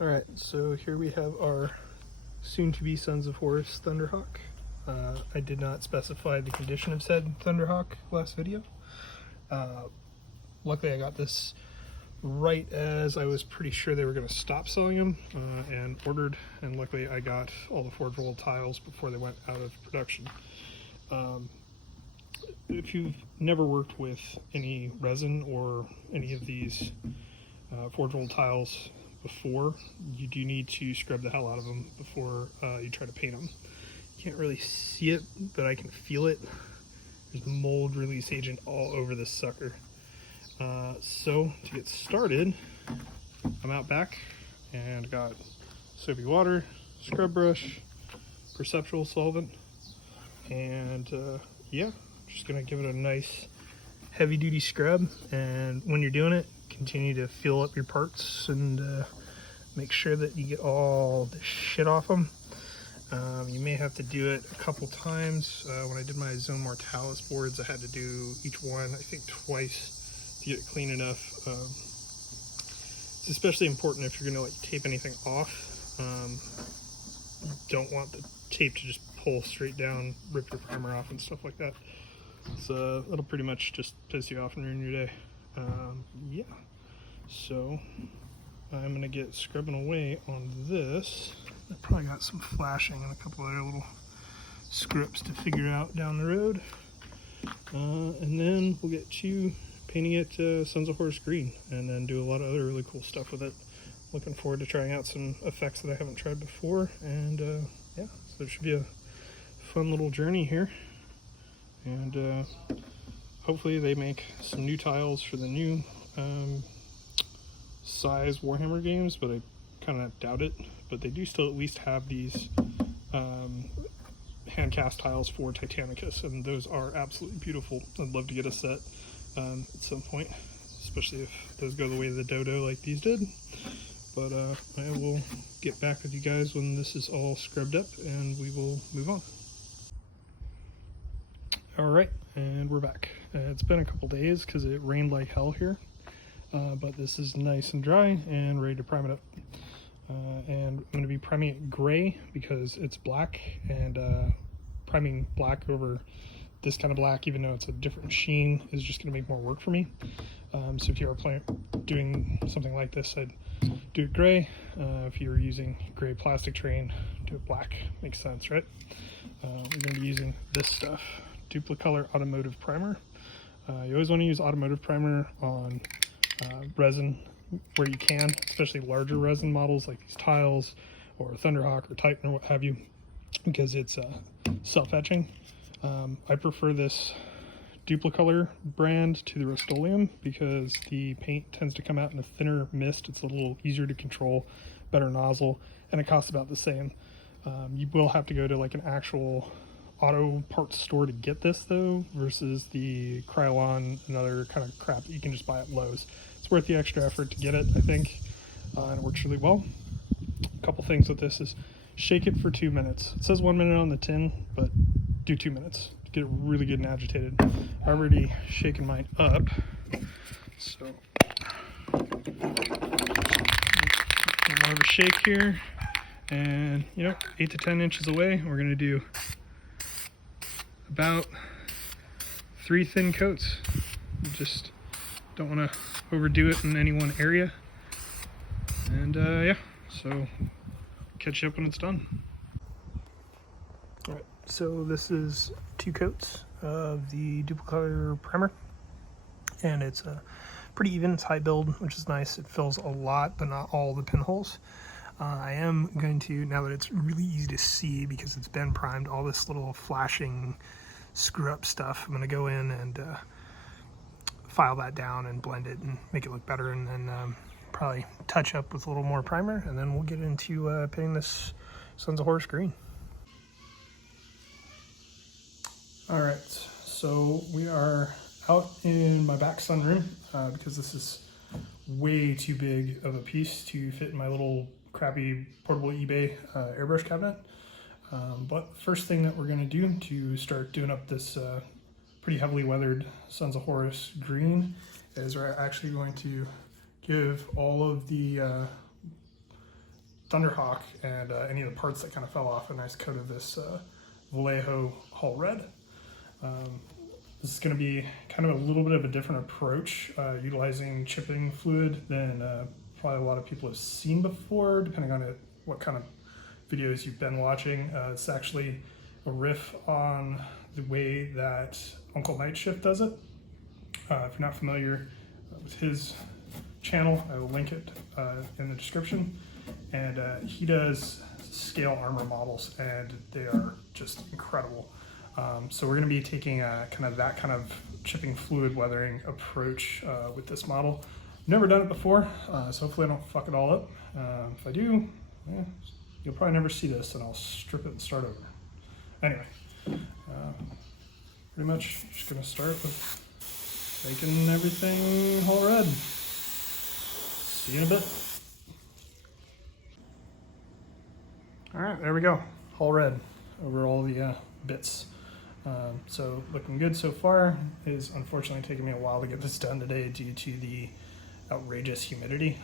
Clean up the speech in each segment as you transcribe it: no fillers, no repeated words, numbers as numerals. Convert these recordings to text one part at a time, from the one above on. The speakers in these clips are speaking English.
Alright, so here we have our soon-to-be Sons of Horus Thunderhawk. I did not specify the condition of said Thunderhawk last video. Luckily I got this right as I was pretty sure they were going to stop selling them and ordered, and luckily I got all the forge rolled tiles before they went out of production. If you've never worked with any resin or any of these forge rolled tiles before, you do need to scrub the hell out of them before you try to paint them. You can't really see it, but I can feel it. There's mold release agent all over this sucker. So to get started, I'm out back and got soapy water, scrub brush, perceptual solvent, and yeah, just gonna give it a nice heavy duty scrub. And when you're doing it, continue to fill up your parts and make sure that you get all the shit off them. You may have to do it a couple times. When I did my Zone Mortalis boards, I had to do each one, I think, twice to get it clean enough. It's especially important if you're gonna like tape anything off. You don't want the tape to just pull straight down, rip your primer off and stuff like that. So that'll pretty much just piss you off and ruin your day. Yeah, so I'm gonna get scrubbing away on this. I probably got some flashing and a couple other little scripts to figure out down the road, and then we'll get to painting it Sons of Horus green, and then do a lot of other really cool stuff with it. Looking forward to trying out some effects that I haven't tried before, and yeah, so it should be a fun little journey here. And hopefully they make some new tiles for the new size Warhammer games, but I kind of doubt it. But they do still at least have these hand cast tiles for Titanicus, and those are absolutely beautiful. I'd love to get a set at some point, especially if those go the way of the dodo like these did. But I will get back with you guys when this is all scrubbed up and we will move on. Alright, and we're back. It's been a couple days because it rained like hell here, but this is nice and dry and ready to prime it up. And I'm going to be priming it gray because it's black, and priming black over this kind of black, even though it's a different sheen, is just going to make more work for me. So if you are doing something like this, I'd do it gray. If you were using gray plastic terrain, do it black. Makes sense, right? We're going to be using this stuff. Duplicolor Automotive Primer. You always want to use automotive primer on resin where you can, especially larger resin models like these tiles or Thunderhawk or Titan or what have you, because it's self-etching. I prefer this Duplicolor brand to the Rust-Oleum because the paint tends to come out in a thinner mist. It's a little easier to control, better nozzle, and it costs about the same. You will have to go to like an actual auto parts store to get this though, versus the Krylon and other kind of crap that you can just buy at Lowe's. It's worth the extra effort to get it, I think, and it works really well. A couple things with this is shake it for 2 minutes. It says 1 minute on the tin, but do 2 minutes to get it really good and agitated. I've already shaken mine up, so more of a shake here, and 8 to 10 inches away, we're going to do about 3 thin coats. You just don't want to overdo it in any one area. And yeah, so catch you up when it's done. Alright, so this is 2 coats of the Duplicolor primer, and it's pretty even. It's high build, which is nice. It fills a lot, but not all the pinholes. I am going to, now that it's really easy to see because it's been primed, all this little flashing screw up stuff, I'm going to go in and file that down and blend it and make it look better, and then probably touch up with a little more primer, and then we'll get into painting this Sons of Horus green. Alright, so we are out in my back sunroom because this is way too big of a piece to fit in my little crappy portable eBay airbrush cabinet. But first thing that we're going to do to start doing up this pretty heavily weathered Sons of Horus green is we're actually going to give all of the Thunderhawk and any of the parts that kind of fell off, a nice coat of this Vallejo Hull Red. This is going to be kind of a little bit of a different approach, utilizing chipping fluid than probably a lot of people have seen before, depending on what kind of videos you've been watching. It's actually a riff on the way that Uncle Night Shift does it. If you're not familiar with his channel, I will link it in the description. And he does scale armor models, and they are just incredible. So we're going to be taking kind of that kind of chipping fluid weathering approach with this model. Never done it before, so hopefully I don't fuck it all up. If I do, yeah, you'll probably never see this, and I'll strip it and start over. Anyway, pretty much just going to start with making everything Hull Red. See you in a bit. All right, there we go. Hull Red over all the bits. So looking good so far. It is unfortunately taking me a while to get this done today due to the outrageous humidity,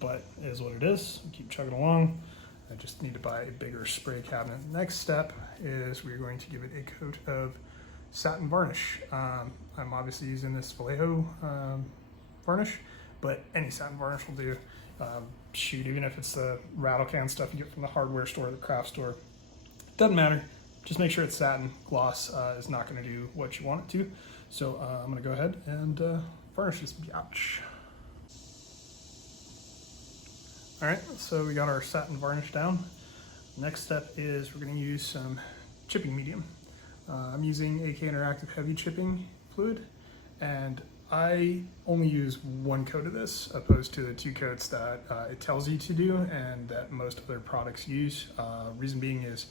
but it is what it is. We keep chugging along. I just need to buy a bigger spray cabinet. Next step is we're going to give it a coat of satin varnish. I'm obviously using this Vallejo varnish, but any satin varnish will do. Shoot, even if it's the rattle can stuff you get from the hardware store or the craft store, doesn't matter. Just make sure it's satin. Gloss is not going to do what you want it to. So I'm going to go ahead and varnish this biatch. All right, so we got our satin varnish down. Next step is we're going to use some chipping medium. I'm using AK Interactive Heavy Chipping Fluid, and I only use one coat of this opposed to the 2 coats that it tells you to do and that most other products use. Reason being is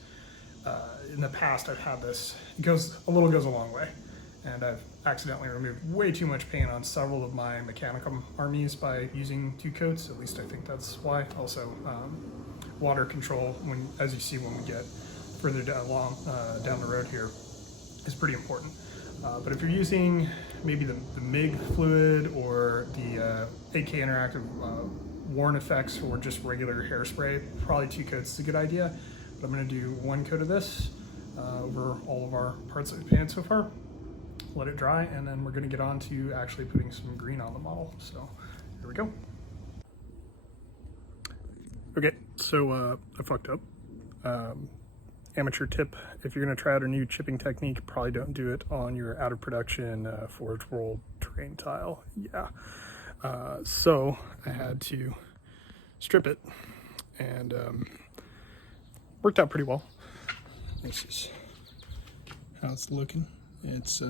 in the past I've had this, a little goes a long way, and I've accidentally removed way too much paint on several of my Mechanicum armies by using 2 coats. At least I think that's why. Also, water control, as you see when we get further down the road here, is pretty important. But if you're using maybe the MIG fluid or the AK Interactive Worn Effects or just regular hairspray, probably 2 coats is a good idea. But I'm going to do 1 coat of this over all of our parts that we've painted so far. Let it dry, and then we're going to get on to actually putting some green on the model. So here we go. Okay, so I fucked up. Amateur tip: if you're going to try out a new chipping technique, probably don't do it on your out of production Forge World terrain tile. Yeah. So I had to strip it, and worked out pretty well. This is how it's looking. It's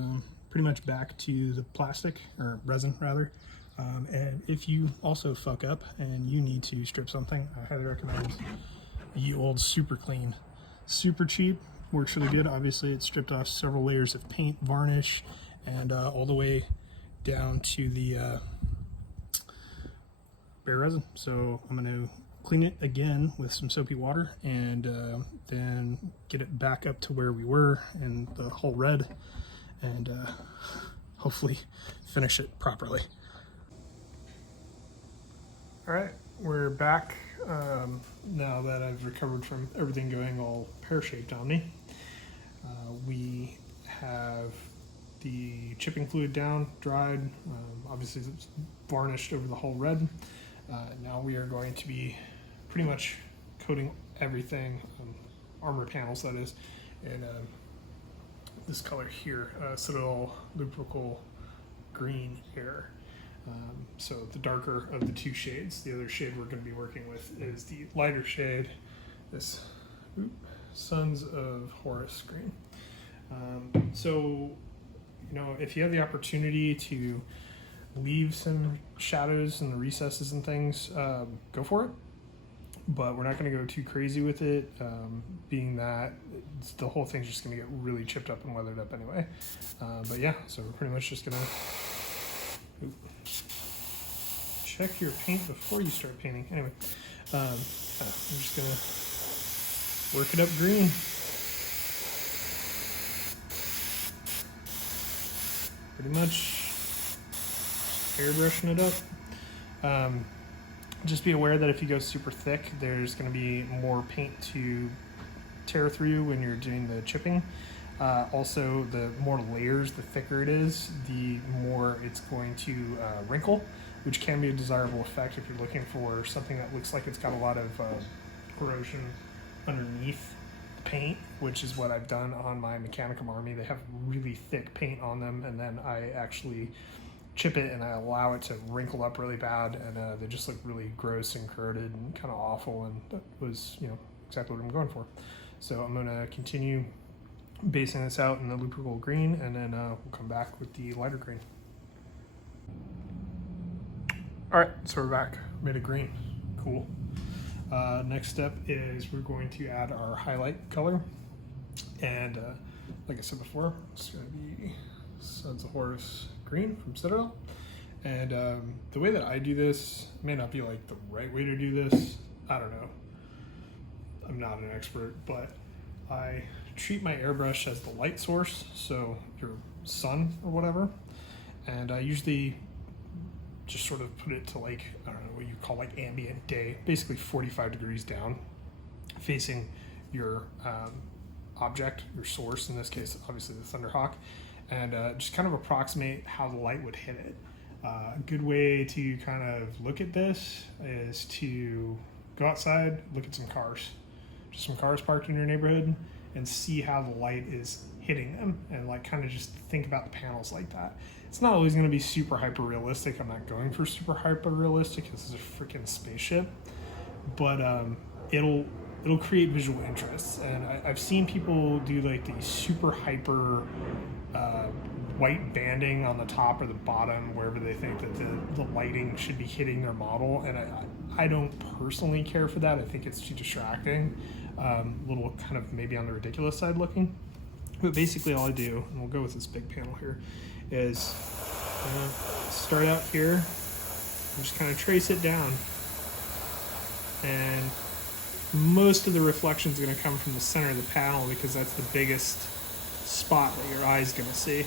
pretty much back to the plastic, or resin rather. And if you also fuck up and you need to strip something, I highly recommend Ye Old Super Clean. Super cheap, works really good. Obviously it stripped off several layers of paint, varnish, and all the way down to the bare resin. So I'm going to clean it again with some soapy water, and then get it back up to where we were in the Hull Red, and hopefully finish it properly. All right, we're back now that I've recovered from everything going all pear-shaped on me. We have the chipping fluid down, dried. Obviously it's varnished over the Hull Red. Now we are going to be pretty much coating everything, armor panels that is, in this color here, Citadel Lubrical Green Air. So the darker of the 2 shades. The other shade we're going to be working with is the lighter shade, this Sons of Horus green. So, you know, if you have the opportunity to leave some shadows in the recesses and things, go for it. But we're not going to go too crazy with it, being that the whole thing's just going to get really chipped up and weathered up anyway. But yeah, so we're pretty much just going to check your paint before you start painting. Anyway, I'm just going to work it up green. Pretty much airbrushing it up. Just be aware that if you go super thick, there's going to be more paint to tear through when you're doing the chipping. Also, the more layers, the thicker it is, the more it's going to wrinkle, which can be a desirable effect if you're looking for something that looks like it's got a lot of corrosion underneath the paint, which is what I've done on my Mechanicum Army. They have really thick paint on them, and then I actually chip it and I allow it to wrinkle up really bad, and they just look really gross and corroded and kind of awful, and that was, you know, exactly what I'm going for. So I'm going to continue basing this out in the Looper Gold green, and then we'll come back with the lighter green. All right, so we're back, made it green, cool. Next step is we're going to add our highlight color, and like I said before, it's going to be Sons of Horus green from Citadel. And the way that I do this may not be like the right way to do this. I don't know. I'm not an expert, but I treat my airbrush as the light source, so your sun or whatever. And I usually just sort of put it to, like, I don't know what you call like ambient day, basically 45 degrees down, facing your object, your source, in this case obviously the Thunderhawk, and just kind of approximate how the light would hit it. A good way to kind of look at this is to go outside, look at some cars, just some cars parked in your neighborhood, and see how the light is hitting them, and like kind of just think about the panels like that. It's not always going to be super hyper realistic. I'm not going for super hyper realistic. This is a freaking spaceship, but it'll create visual interest. And I've seen people do like the super hyper white banding on the top or the bottom, wherever they think that the lighting should be hitting their model, and I don't personally care for that. I think it's too distracting, a little kind of maybe on the ridiculous side looking. But basically all I do, and we'll go with this big panel here, is start out here and just kind of trace it down. And most of the reflection is going to come from the center of the panel, because that's the biggest spot that your eye is going to see.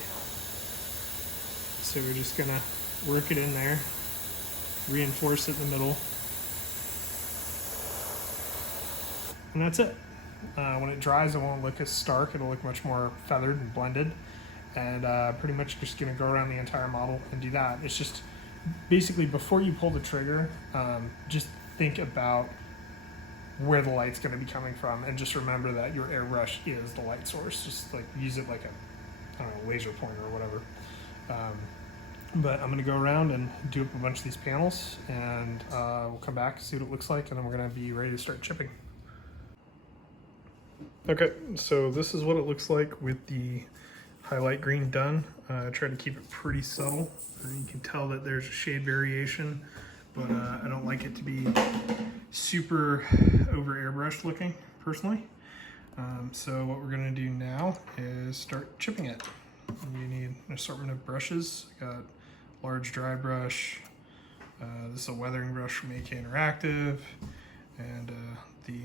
So we're just going to work it in there, reinforce it in the middle, and that's it. When it dries, it won't look as stark. It'll look much more feathered and blended, and pretty much just going to go around the entire model and do that. It's just basically, before you pull the trigger, just think about where the light's going to be coming from, and just remember that your airbrush is the light source. Just like use it like a, I don't know, laser pointer or whatever. But I'm going to go around and do up a bunch of these panels, and we'll come back, see what it looks like, and then we're going to be ready to start chipping. Okay, so this is what it looks like with the highlight green done. I try to keep it pretty subtle. You can tell that there's a shade variation, but I don't like it to be super over airbrushed looking, personally. So what we're gonna do now is start chipping it. You need an assortment of brushes. I got large dry brush. This is a weathering brush from AK Interactive, and the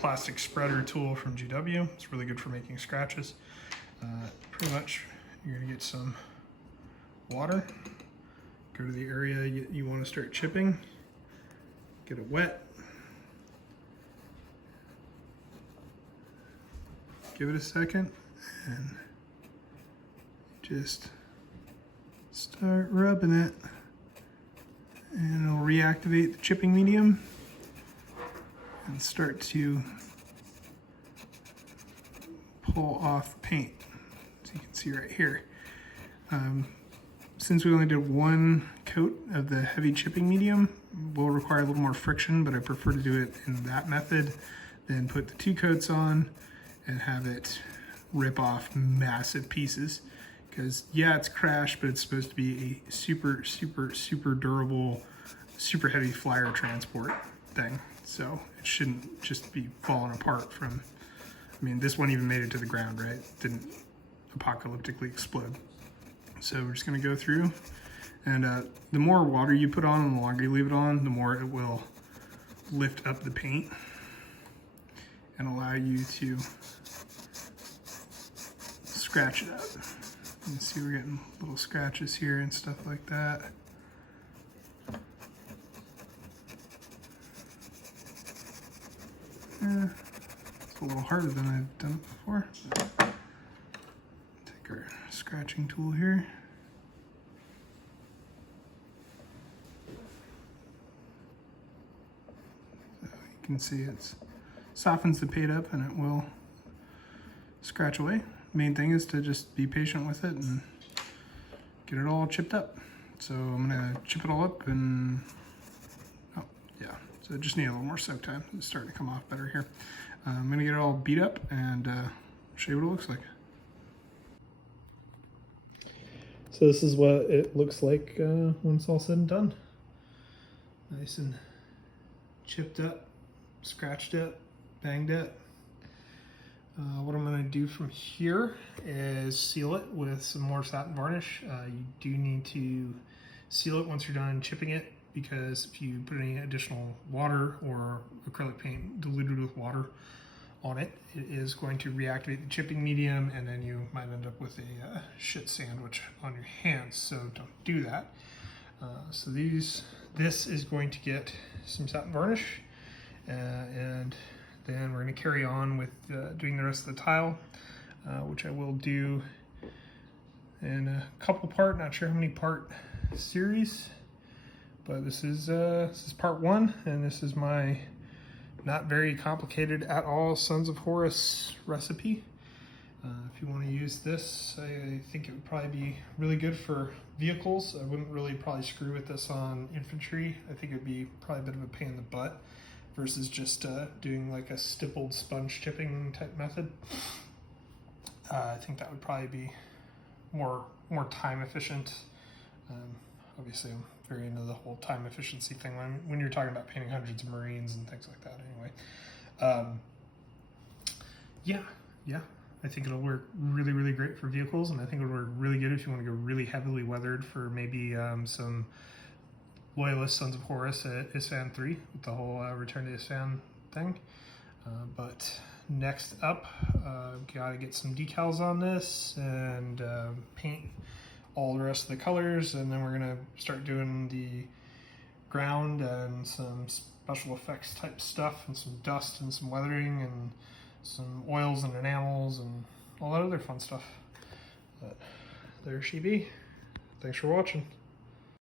plastic spreader tool from GW. It's really good for making scratches. Pretty much, you're gonna get some water, go to the area you want to start chipping, get it wet, give it a second, and just start rubbing it, and it'll reactivate the chipping medium and start to pull off the paint, as you can see right here. Since we only did one coat of the heavy chipping medium, will require a little more friction, but I prefer to do it in that method than put the 2 coats on and have it rip off massive pieces. Because yeah, it's crash, but it's supposed to be a super, super, super durable, super heavy flyer transport thing. So it shouldn't just be falling apart from, I mean, this one even made it to the ground, right? Didn't apocalyptically explode. So we're just gonna go through, and the more water you put on and the longer you leave it on, the more it will lift up the paint and allow you to scratch it up. You can see we're getting little scratches here and stuff like that. a little harder than I've done it before. Take our scratching tool here. So you can see it softens the paint up and it will scratch away. Main thing is to just be patient with it and get it all chipped up. So I'm gonna chip it all up and, oh yeah, so just need a little more soak time. It's starting to come off better here. I'm gonna get it all beat up and show you what it looks like. So this is what it looks like when it's all said and done. Nice and chipped up, scratched it, banged it. What I'm going to do from here is seal it with some more satin varnish. You do need to seal it once you're done chipping it, because if you put any additional water or acrylic paint diluted with water on it, it is going to reactivate the chipping medium, and then you might end up with a shit sandwich on your hands, so don't do that. So this is going to get some satin varnish, and then we're going to carry on with doing the rest of the tile, which I will do in a couple part, not sure how many part series, but this is part one, and this is my not very complicated at all Sons of Horus recipe. If you want to use this, I think it would probably be really good for vehicles. I wouldn't really probably screw with this on infantry. I think it would be probably a bit of a pain in the butt versus just doing like a stippled sponge chipping type method. I think that would probably be more time efficient. Obviously, I'm very into the whole time efficiency thing when you're talking about painting hundreds of Marines and things like that. Anyway, yeah, I think it'll work really, really great for vehicles, and I think it'll work really good if you want to go really heavily weathered for maybe some Loyalist Sons of Horus at Isfahan 3 with the whole Return to Isfahan thing. But next up, gotta get some decals on this and paint all the rest of the colors, and then we're gonna start doing the ground and some special effects type stuff and some dust and some weathering and some oils and enamels and all that other fun stuff. But there she be. Thanks for watching.